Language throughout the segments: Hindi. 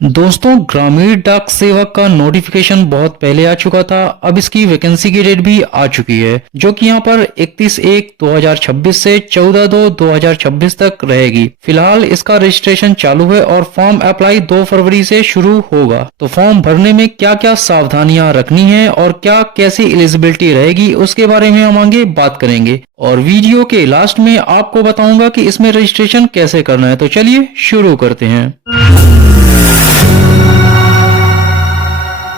दोस्तों, ग्रामीण डाक सेवक का नोटिफिकेशन बहुत पहले आ चुका था। अब इसकी वैकेंसी की डेट भी आ चुकी है, जो कि यहाँ पर 31/1/2026 से 14/2/2026 तक रहेगी। फिलहाल इसका रजिस्ट्रेशन चालू है और फॉर्म अप्लाई 2 फरवरी से शुरू होगा। तो फॉर्म भरने में क्या क्या सावधानियां रखनी है और क्या कैसी एलिजिबिलिटी रहेगी, उसके बारे में हम आगे बात करेंगे। और वीडियो के लास्ट में आपको बताऊंगा कि इसमें रजिस्ट्रेशन कैसे करना है। तो चलिए शुरू करते हैं।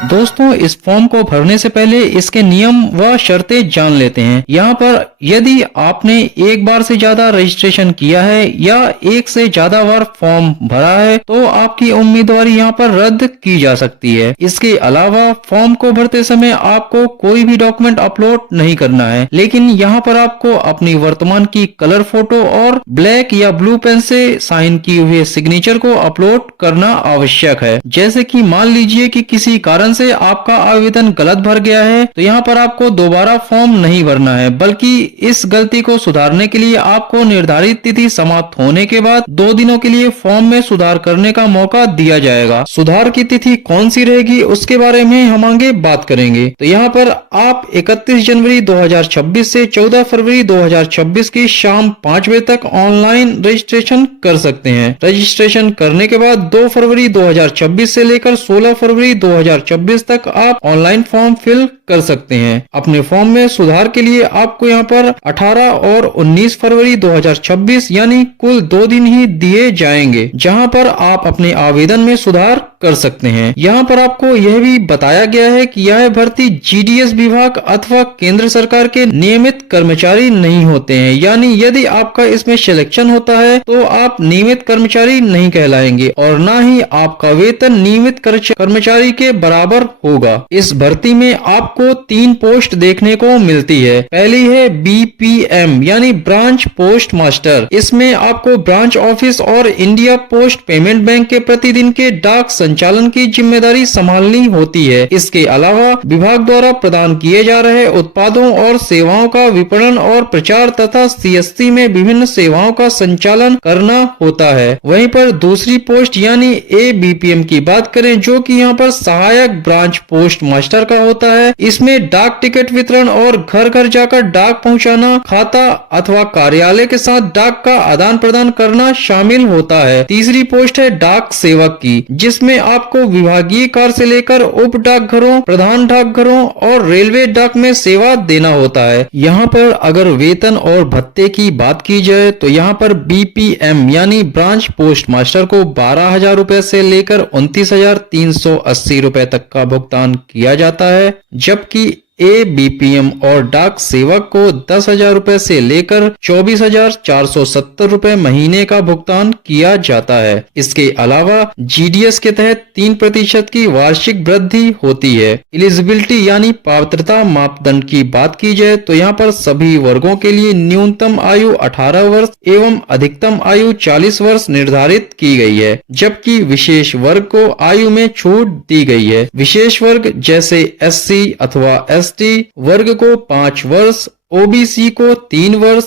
दोस्तों, इस फॉर्म को भरने से पहले इसके नियम व शर्तें जान लेते हैं। यहाँ पर यदि आपने एक बार से ज्यादा रजिस्ट्रेशन किया है या एक से ज्यादा बार फॉर्म भरा है तो आपकी उम्मीदवारी यहाँ पर रद्द की जा सकती है। इसके अलावा फॉर्म को भरते समय आपको कोई भी डॉक्यूमेंट अपलोड नहीं करना है, लेकिन यहाँ पर आपको अपनी वर्तमान की कलर फोटो और ब्लैक या ब्लू पेन से साइन किए हुए सिग्नेचर को अपलोड करना आवश्यक है। जैसे कि मान लीजिए कि किसी कारण से आपका आवेदन गलत भर गया है, तो यहाँ पर आपको दोबारा फॉर्म नहीं भरना है, बल्कि इस गलती को सुधारने के लिए आपको निर्धारित तिथि समाप्त होने के बाद 2 दिनों के लिए फॉर्म में सुधार करने का मौका दिया जाएगा। सुधार की तिथि कौन सी रहेगी उसके बारे में हम आगे बात करेंगे। तो यहाँ पर आप 31 जनवरी 2026 से 14 फरवरी 2026 की शाम 5 बजे तक ऑनलाइन रजिस्ट्रेशन कर सकते हैं। रजिस्ट्रेशन करने के बाद 2 फरवरी 2026 से लेकर 16 फरवरी 2026 तक आप ऑनलाइन फॉर्म फिल कर सकते हैं। अपने फॉर्म में सुधार के लिए आपको यहाँ पर 18 और 19 फरवरी 2026 यानी कुल 2 दिन ही दिए जाएंगे, जहां पर आप अपने आवेदन में सुधार कर सकते हैं। यहाँ पर आपको यह भी बताया गया है कि यह भर्ती जीडीएस विभाग अथवा केंद्र सरकार के नियमित कर्मचारी नहीं होते हैं, यानी यदि आपका इसमें सिलेक्शन होता है तो आप नियमित कर्मचारी नहीं कहलाएंगे और न ही आपका वेतन नियमित कर्मचारी के बराबर होगा। इस भर्ती में आपको 3 पोस्ट देखने को मिलती है। पहली है बीपीएम यानी ब्रांच पोस्ट मास्टर। इसमें आपको ब्रांच ऑफिस और इंडिया पोस्ट पेमेंट बैंक के प्रतिदिन के डाक संचालन की जिम्मेदारी संभालनी होती है। इसके अलावा विभाग द्वारा प्रदान किए जा रहे उत्पादों और सेवाओं का विपणन और प्रचार तथा सीएससी में विभिन्न सेवाओं का संचालन करना होता है। वहीं पर दूसरी पोस्ट यानी एबीपीएम की बात करें, जो कि यहाँ पर सहायक ब्रांच पोस्ट मास्टर का होता है। इसमें डाक टिकट वितरण और घर घर जाकर डाक पहुंचाना, खाता अथवा कार्यालय के साथ डाक का आदान प्रदान करना शामिल होता है। तीसरी पोस्ट है डाक सेवक की, जिसमें आपको विभागीय कार्य से लेकर उप डाकघरों, प्रधान डाकघरों और रेलवे डाक में सेवा देना होता है। यहाँ पर अगर वेतन और भत्ते की बात की जाए तो यहाँ पर बीपीएम यानी ब्रांच पोस्ट मास्टर को 12,000 रुपए से लेकर 29,380 रुपए तक का भुगतान किया जाता है, जबकि एबीपीएम और डाक सेवक को 10,000 रुपए से लेकर 24,470 रुपए महीने का भुगतान किया जाता है। इसके अलावा जीडीएस के तहत 3% की वार्षिक वृद्धि होती है। एलिजिबिलिटी यानी पात्रता मापदंड की बात की जाए तो यहाँ पर सभी वर्गों के लिए न्यूनतम आयु 18 वर्ष एवं अधिकतम आयु 40 वर्ष निर्धारित की गई है, जबकि विशेष वर्ग को आयु में छूट दी गई है। विशेष वर्ग जैसे एससी अथवा एसटी वर्ग को 5 वर्ष, ओबीसी को 3 वर्ष,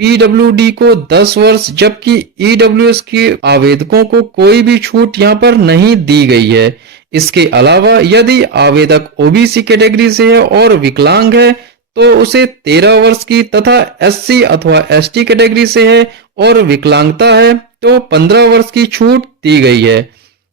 पीडब्ल्यूडी को 10 वर्ष, जबकि ईडब्ल्यूएस के आवेदकों को कोई भी छूट यहाँ पर नहीं दी गई है। इसके अलावा यदि आवेदक ओबीसी कैटेगरी से है और विकलांग है तो उसे 13 वर्ष की तथा एससी अथवा एसटी कैटेगरी से है और विकलांगता है तो 15 वर्ष की छूट दी गई है।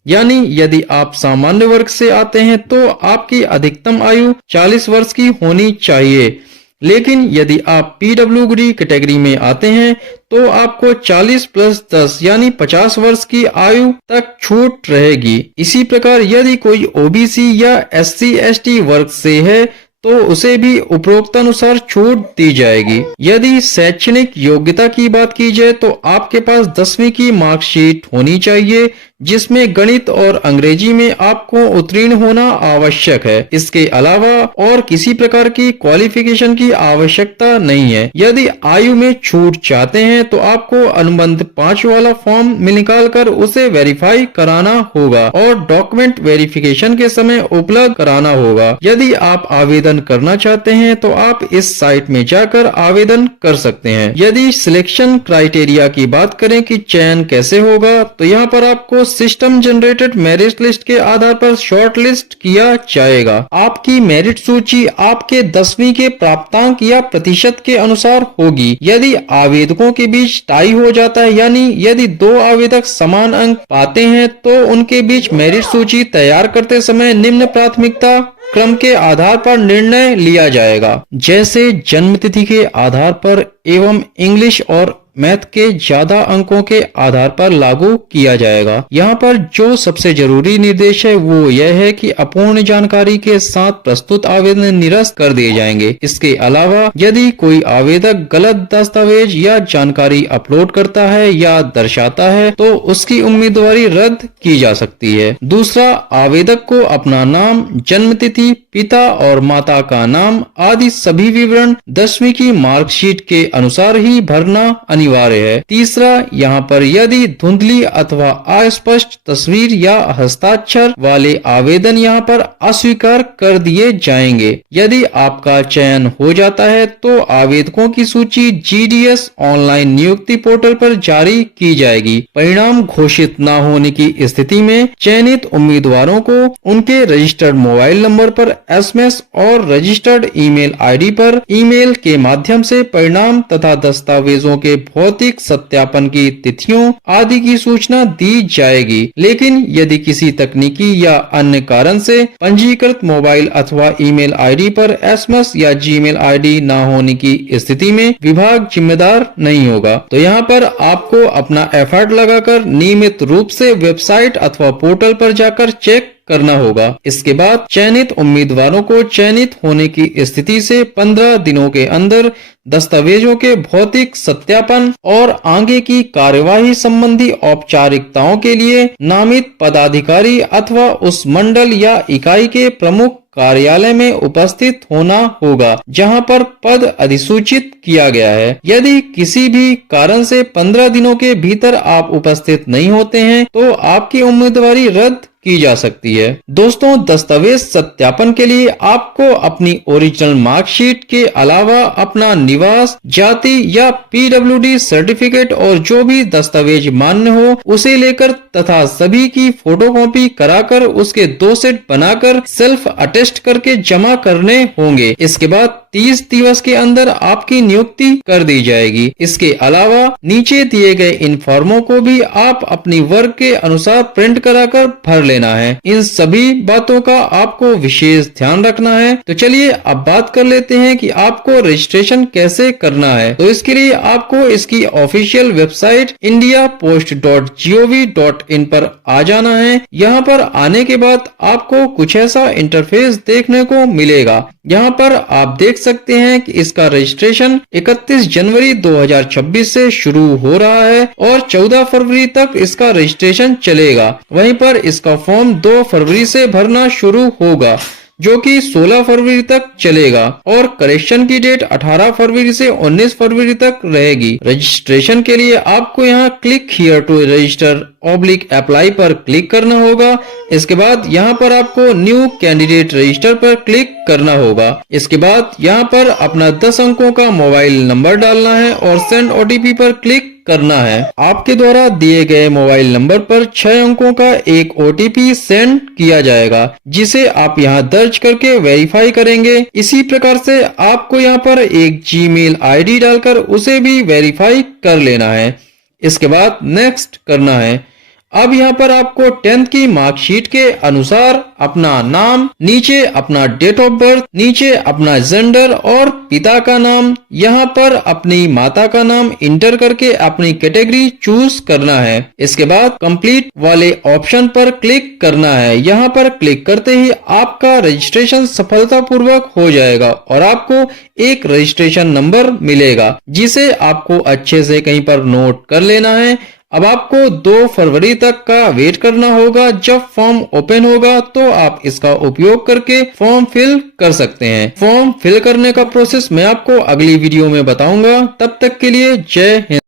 यानी यदि आप सामान्य वर्ग से आते हैं तो आपकी अधिकतम आयु 40 वर्ष की होनी चाहिए, लेकिन यदि आप पीडब्ल्यूडी कैटेगरी में आते हैं तो आपको 40 + 10 यानी 50 वर्ष की आयु तक छूट रहेगी। इसी प्रकार यदि कोई ओबीसी या एससी एसटी वर्ग से है तो उसे भी उपरोक्त अनुसार छूट दी जाएगी। यदि शैक्षणिक योग्यता की बात की जाए तो आपके पास 10वीं की मार्कशीट होनी चाहिए, जिसमें गणित और अंग्रेजी में आपको उत्तीर्ण होना आवश्यक है। इसके अलावा और किसी प्रकार की क्वालिफिकेशन की आवश्यकता नहीं है। यदि आयु में छूट चाहते हैं तो आपको अनुबंध 5 वाला फॉर्म में निकाल कर उसे वेरीफाई कराना होगा और डॉक्यूमेंट वेरिफिकेशन के समय उपलब्ध कराना होगा। यदि आप आवेदन करना चाहते हैं तो आप इस साइट में जाकर आवेदन कर सकते हैं। यदि सिलेक्शन क्राइटेरिया की बात करें कि चयन कैसे होगा, तो यहाँ पर आपको सिस्टम जनरेटेड मेरिट लिस्ट के आधार पर शॉर्ट लिस्ट किया जाएगा। आपकी मेरिट सूची आपके 10वीं के प्राप्तांक या प्रतिशत के अनुसार होगी। यदि आवेदकों के बीच टाई हो जाता है, यानी यदि 2 आवेदक समान अंक पाते हैं, तो उनके बीच मेरिट सूची तैयार करते समय निम्न प्राथमिकता क्रम के आधार पर निर्णय लिया जाएगा, जैसे जन्म तिथि के आधार पर एवं इंग्लिश और मैथ के ज्यादा अंकों के आधार पर लागू किया जाएगा। यहाँ पर जो सबसे जरूरी निर्देश है वो यह है कि अपूर्ण जानकारी के साथ प्रस्तुत आवेदन निरस्त कर दिए जाएंगे। इसके अलावा यदि कोई आवेदक गलत दस्तावेज या जानकारी अपलोड करता है या दर्शाता है तो उसकी उम्मीदवारी रद्द की जा सकती है। दूसरा, आवेदक को अपना नाम, जन्म तिथि, पिता और माता का नाम आदि सभी विवरण 10वीं की मार्कशीट के अनुसार ही भरना अनिवार्य है। तीसरा, यहाँ पर यदि धुंधली अथवा अस्पष्ट तस्वीर या हस्ताक्षर वाले आवेदन यहाँ पर अस्वीकार कर दिए जाएंगे। यदि आपका चयन हो जाता है तो आवेदकों की सूची GDS ऑनलाइन नियुक्ति पोर्टल पर जारी की जाएगी। परिणाम घोषित न होने की स्थिति में चयनित उम्मीदवारों को उनके रजिस्टर्ड मोबाइल नंबर पर SMS और रजिस्टर्ड ईमेल ID पर ईमेल के माध्यम से परिणाम तथा दस्तावेजों के भौतिक सत्यापन की तिथियों आदि की सूचना दी जाएगी। लेकिन यदि किसी तकनीकी या अन्य कारण से पंजीकृत मोबाइल अथवा ईमेल ID पर SMS या Gmail ID न होने की स्थिति में विभाग जिम्मेदार नहीं होगा। तो यहाँ पर आपको अपना एफर्ट लगाकर नियमित रूप से वेबसाइट अथवा पोर्टल पर जाकर चेक करना होगा। इसके बाद चयनित उम्मीदवारों को चयनित होने की स्थिति से 15 दिनों के अंदर दस्तावेजों के भौतिक सत्यापन और आगे की कार्यवाही संबंधी औपचारिकताओं के लिए नामित पदाधिकारी अथवा उस मंडल या इकाई के प्रमुख कार्यालय में उपस्थित होना होगा जहां पर पद अधिसूचित किया गया है। यदि किसी भी कारण से 15 दिनों के भीतर आप उपस्थित नहीं होते हैं तो आपकी उम्मीदवारी रद्द की जा सकती है। दोस्तों, दस्तावेज सत्यापन के लिए आपको अपनी ओरिजिनल मार्कशीट के अलावा अपना निवास, जाति या PWD सर्टिफिकेट और जो भी दस्तावेज मान्य हो उसे लेकर तथा सभी की फोटोकॉपी कराकर उसके 2 सेट बनाकर सेल्फ अटेस्ट करके जमा करने होंगे। इसके बाद 30 दिवस के अंदर आपकी नियुक्ति कर दी जाएगी। इसके अलावा नीचे दिए गए इन फॉर्मों को भी आप अपनी वर्ग के अनुसार प्रिंट कराकर भर लेना है। इन सभी बातों का आपको विशेष ध्यान रखना है। तो चलिए अब बात कर लेते हैं कि आपको रजिस्ट्रेशन कैसे करना है। तो इसके लिए आपको इसकी ऑफिशियल वेबसाइट indiapost.gov.in पर आ जाना है। यहाँ पर आने के बाद आपको कुछ ऐसा इंटरफेस देखने को मिलेगा। यहाँ पर आप देख सकते हैं कि इसका रजिस्ट्रेशन 31 जनवरी 2026 से शुरू हो रहा है और 14 फरवरी तक इसका रजिस्ट्रेशन चलेगा। वहीं पर इसका फॉर्म 2 फरवरी से भरना शुरू होगा जो कि 16 फरवरी तक चलेगा और करेक्शन की डेट 18 फरवरी से 19 फरवरी तक रहेगी। रजिस्ट्रेशन के लिए आपको यहाँ click here to register /apply पर क्लिक करना होगा। इसके बाद यहाँ पर आपको न्यू कैंडिडेट रजिस्टर पर क्लिक करना होगा। इसके बाद यहाँ पर अपना 10 अंकों का मोबाइल नंबर डालना है और सेंड OTP पर क्लिक करना है। आपके द्वारा दिए गए मोबाइल नंबर पर 6 अंकों का एक OTP सेंड किया जाएगा जिसे आप यहाँ दर्ज करके वेरीफाई करेंगे। इसी प्रकार से आपको यहाँ पर एक Gmail ID डालकर उसे भी वेरीफाई कर लेना है। इसके बाद नेक्स्ट करना है। अब यहाँ पर आपको 10th की मार्कशीट के अनुसार अपना नाम, नीचे अपना डेट ऑफ बर्थ, नीचे अपना जेंडर और पिता का नाम, यहाँ पर अपनी माता का नाम इंटर करके अपनी कैटेगरी चूज करना है। इसके बाद कंप्लीट वाले ऑप्शन पर क्लिक करना है। यहाँ पर क्लिक करते ही आपका रजिस्ट्रेशन सफलतापूर्वक हो जाएगा और आपको एक रजिस्ट्रेशन नंबर मिलेगा जिसे आपको अच्छे से कहीं पर नोट कर लेना है। अब आपको 2 फरवरी तक का वेट करना होगा। जब फॉर्म ओपन होगा तो आप इसका उपयोग करके फॉर्म फिल कर सकते हैं। फॉर्म फिल करने का प्रोसेस मैं आपको अगली वीडियो में बताऊंगा। तब तक के लिए जय हिंद।